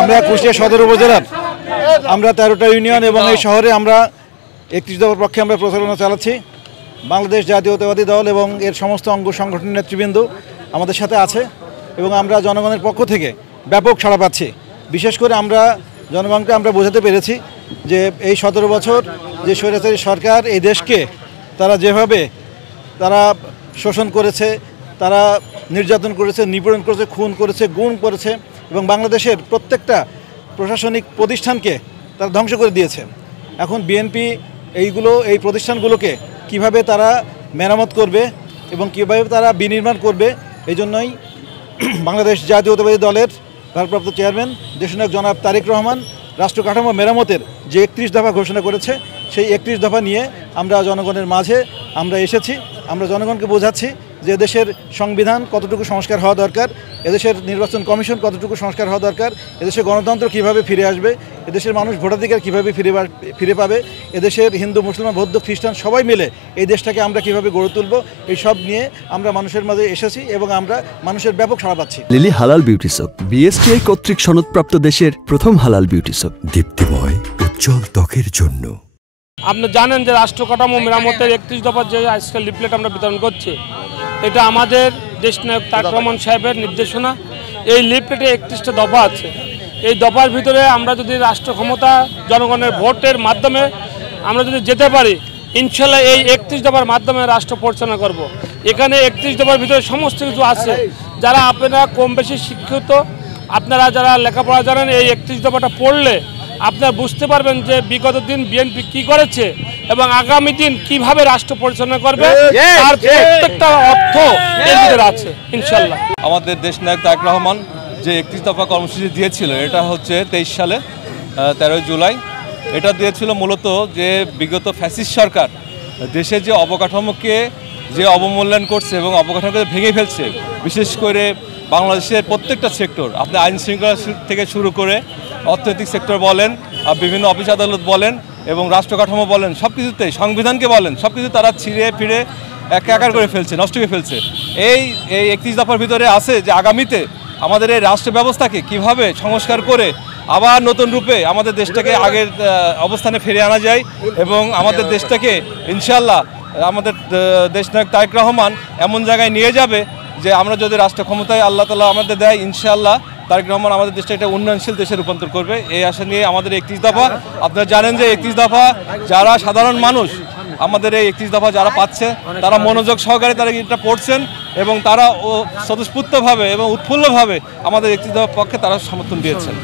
আমরা কুষ্টিয়া সদর উপজেলার আমরা 13টা ইউনিয়ন এবং এই শহরে আমরা 31 দফার পক্ষে আমরা প্রচারণা চালাচ্ছি। বাংলাদেশ জাতীয়তাবাদী দল এবং এর সমস্ত অঙ্গ সংগঠনের নেতৃবৃন্দ আমাদের সাথে আছে এবং আমরা জনগণের পক্ষ থেকে ব্যাপক সাড়া পাচ্ছি। বিশেষ করে আমরা জনগণকে আমরা বোঝাতে পেরেছি যে এই 17 বছর যে স্বৈরাচারী সরকার এই দেশকে তারা যেভাবে তারা শোষণ করেছে, তারা নির্যাতন করেছে, নিপীড়ন করেছে, খুন করেছে, গুম করেছে এবং বাংলাদেশের প্রত্যেকটা প্রশাসনিক প্রতিষ্ঠানকে তারা ধ্বংস করে দিয়েছে। এখন বিএনপি এই প্রতিষ্ঠানগুলোকে কিভাবে তারা মেরামত করবে এবং কিভাবে তারা বিনির্মাণ করবে, এই জন্যই বাংলাদেশ জাতীয়তাবাদী দলের ভারপ্রাপ্ত চেয়ারম্যান দেশনায়ক জনাব তারেক রহমান রাষ্ট্র কাঠামো মেরামতের যে 31 দফা ঘোষণা করেছে, সেই 31 দফা নিয়ে আমরা জনগণের মাঝে আমরা এসেছি। আমরা জনগণকে বোঝাচ্ছি যে দেশের সংবিধান কতটুকু সংস্কার হওয়া দরকার, এদেশের নির্বাচন কমিশন কতটুকু সংস্কার হওয়া দরকার, এদেশের গণতন্ত্র কিভাবে ফিরে আসবে, এদেশের মানুষ ভোটাধিকার কিভাবে ফিরে পাবে, এদেশের হিন্দু মুসলমান বৌদ্ধ খ্রিস্টান সবাই মিলে এই দেশটাকে আমরা কিভাবে গড়ে তুলব, এই সব নিয়ে আমরা মানুষের মাঝে এসেছি এবং আমরা মানুষের ব্যাপক সাড়া পাচ্ছি। লিলি হালাল বিউটি সোপ, বিএসটিআই কর্তৃক সনদপ্রাপ্ত দেশের প্রথম হালাল বিউটি সোপ, দীপ্তিময় উজ্জ্বল ত্বকের জন্য। আপনি জানেন যে রাষ্ট্র কাঠামো মেরামতের 31 দফার যে আজকাল লিফলেট আমরা বিতরণ করছি, এটা আমাদের দেশনায়ক তারেক রহমান সাহেবের নির্দেশনা। এই লিফলেটে 31টা দফা আছে। এই দফার ভিতরে আমরা যদি রাষ্ট্র ক্ষমতা জনগণের ভোটের মাধ্যমে আমরা যদি যেতে পারি, ইনশাল্লাহ এই 31 দফার মাধ্যমে রাষ্ট্র পরিচালনা করব। এখানে 31 দফার ভিতরে সমস্ত কিছু আছে। যারা আপনারা কম বেশি শিক্ষিত, আপনারা যারা লেখাপড়া জানেন, এই 31 দফাটা পড়লে আপনারা বুঝতে পারবেন যে বিগত দিন বিএনপি কি করেছে এবং আগামী দিন কিভাবে রাষ্ট্র পরিচালনা করবে, তার প্রত্যেকটা অর্থ এর ভিতরে আছে ইনশাল্লাহ। আমাদের দেশনায়ক তারেক রহমান যে 31 দফা কর্মসূচি দিয়েছিল, এটা হচ্ছে 23 সালে 13 জুলাই। এটা দিয়েছিল মূলত যে বিগত ফ্যাসিস্ট সরকার দেশের যে অবকাঠামোকে যে অবমূল্যায়ন করছে এবং অবকাঠামোকে ভেঙে ফেলছে, বিশেষ করে বাংলাদেশের প্রত্যেকটা সেক্টর, আপনি আইন শৃঙ্খলা থেকে শুরু করে অর্থনৈতিক সেক্টর বলেন, আর বিভিন্ন অফিস আদালত বলেন এবং রাষ্ট্র কাঠামো বলেন, সব কিছুতেই সংবিধানকে বলেন, সব কিছু তারা ছিঁড়ে ফিরে একাকার করে ফেলছে, নষ্ট করে ফেলছে। এই 31 দফার ভিতরে আছে যে আগামীতে আমাদের এই রাষ্ট্র ব্যবস্থাকে কিভাবে সংস্কার করে আবার নতুন রূপে আমাদের দেশটাকে আগের অবস্থানে ফিরে আনা যায় এবং আমাদের দেশটাকে ইনশাল্লাহ আমাদের দেশনায়ক তারেক রহমান এমন জায়গায় নিয়ে যাবে যে আমরা যদি রাষ্ট্র ক্ষমতায় আল্লাহ তাআলা আমাদের দেয়, ইনশাআল্লাহ তারেক রহমান আমাদের দেশটা একটা উন্নয়নশীল দেশে রূপান্তর করবে। এই আশা নিয়ে আমাদের 31 দফা। আপনারা জানেন যে 31 দফা যারা সাধারণ মানুষ আমাদের এই 31 দফা যারা পাচ্ছে, তারা মনোযোগ সহকারে তারা এটা পড়ছেন এবং তারা স্বতঃস্ফূর্তভাবে এবং উৎফুল্লভাবে আমাদের 31 দফার পক্ষে তারা সমর্থন দিয়েছেন।